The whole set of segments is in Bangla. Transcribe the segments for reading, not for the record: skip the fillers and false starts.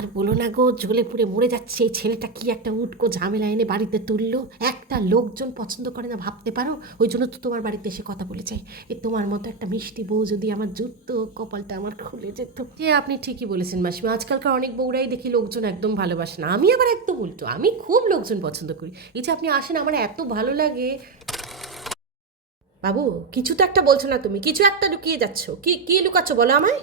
আর বলো না গো, জ্বলে পুড়ে মরে যাচ্ছে। এই ছেলেটা কি একটা উটকো ঝামেলা এনে বাড়িতে তুললো, একটা লোকজন পছন্দ করে না, ভাবতে পারো? ওই জন্য তো তোমার বাড়িতে এসে কথা বলে যাই। এ তোমার মতো একটা মিষ্টি বউ যদি আমার জুটতো, কপালটা আমার খুলে যেত। যে আপনি ঠিকই বলেছেন মাসিমা, আজকালকার অনেক বউরাই দেখি লোকজন একদম ভালোবাসে না। আমি আবার একদম উল্টো, আমি খুব লোকজন পছন্দ করি। এই যে আপনি আসেন, আমার এত ভালো লাগে। বাবু, কিছু তো একটা বলছো না তুমি, কিছু একটা লুকিয়ে যাচ্ছ। কি কি লুকাচ্ছ বলো আমায়?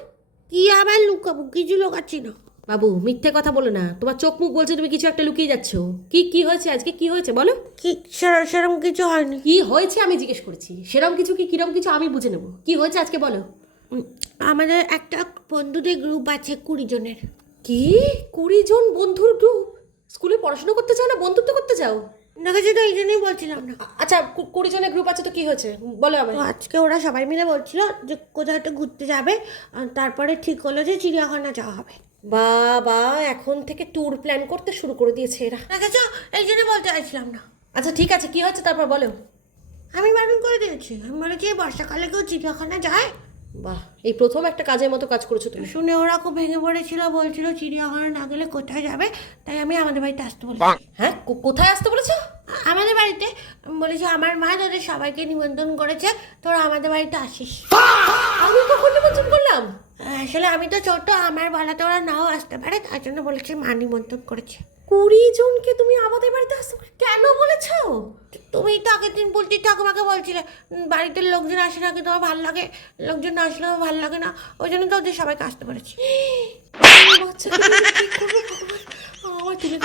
কি আবার লুকাবো? কিছু লুকাচ্ছি না। বাবু, মিথ্যে কথা বলো না, তোমার চোখ মুখ বলছে তুমি কিছু একটা লুকিয়ে যাচ্ছ। কি কি হয়েছে আজকে, কি হয়েছে বলো? কি সেরকম কিছু হয়নি। কি হয়েছে আমি জিজ্ঞেস করেছি, সেরকম কিছু কি কিরম কিছু আমি বুঝে নেবো। কি হয়েছে আজকে বলো। উম, আমাদের একটা বন্ধুদের গ্রুপ আছে 20 জনের। কি? 20 জন বন্ধুর গ্রুপ? স্কুলে পড়াশোনা করতে চাও না বন্ধুত্ব করতে চাও? দেখেছি তো, এই জন্যই বলছিলাম না। আচ্ছা, 20 জনের গ্রুপ আছে তো কি হয়েছে বলো তো আমায়। আজকে ওরা সবাই মিলে বলছিল যে কোথাও একটা ঘুরতে যাবে, আর তারপরে ঠিক হলো যে চিড়িয়াখানা যাওয়া হবে। বাবা, এখন থেকে ট্যুর প্ল্যান করতে শুরু করে দিয়েছে এরা। দেখেছো, এই জন্য বলতে চাইছিলাম না। আচ্ছা ঠিক আছে, কি হয়েছে তারপর বলো। আমি বারণ করে দিয়েছি, আমি বলেছি এই বর্ষাকালে কেউ চিড়িয়াখানা যায়। বাহ, এই প্রথম একটা কাজের মতো কাজ করেছো তুমি। শুনে ওরা খুব ভেঙে পড়েছিল, বলছিল চিড়িয়াখানা না গেলে কোথায় যাবে। তাই আমি আমাদের বাড়িতে আসতে বলেছি। হ্যাঁ, কোথায় আসতে বলেছো? আমাদের বাড়িতে বলেছি আমার মা তোদের সবাইকে নিমন্ত্রণ করেছে, তোরা আমাদের বাড়িতে আসিস। আমি কখন নিমন্ত্রণ করলাম? আসলে আমি তো ছোট, আমার বেলাতে ওরা নাও আসতে পারে, তার জন্য বলেছি মা নিমন্ত্রণ করেছে। 20 জনকে তুমি আমাদের বাড়িতে আসতে কেন বলেছো? তুমি তো আগের দিন বলছি, ঠাকুমাকে বলছিলে বাড়িতে লোকজন আসে না কিন্তু আমার ভালো লাগে, লোকজন না আসলে আমার ভালো লাগে না, ওই জন্য তো ওদের সবাইকে আসতে বলেছি। বাচ্চাকে কি করবো ভগবান? আমার তুমি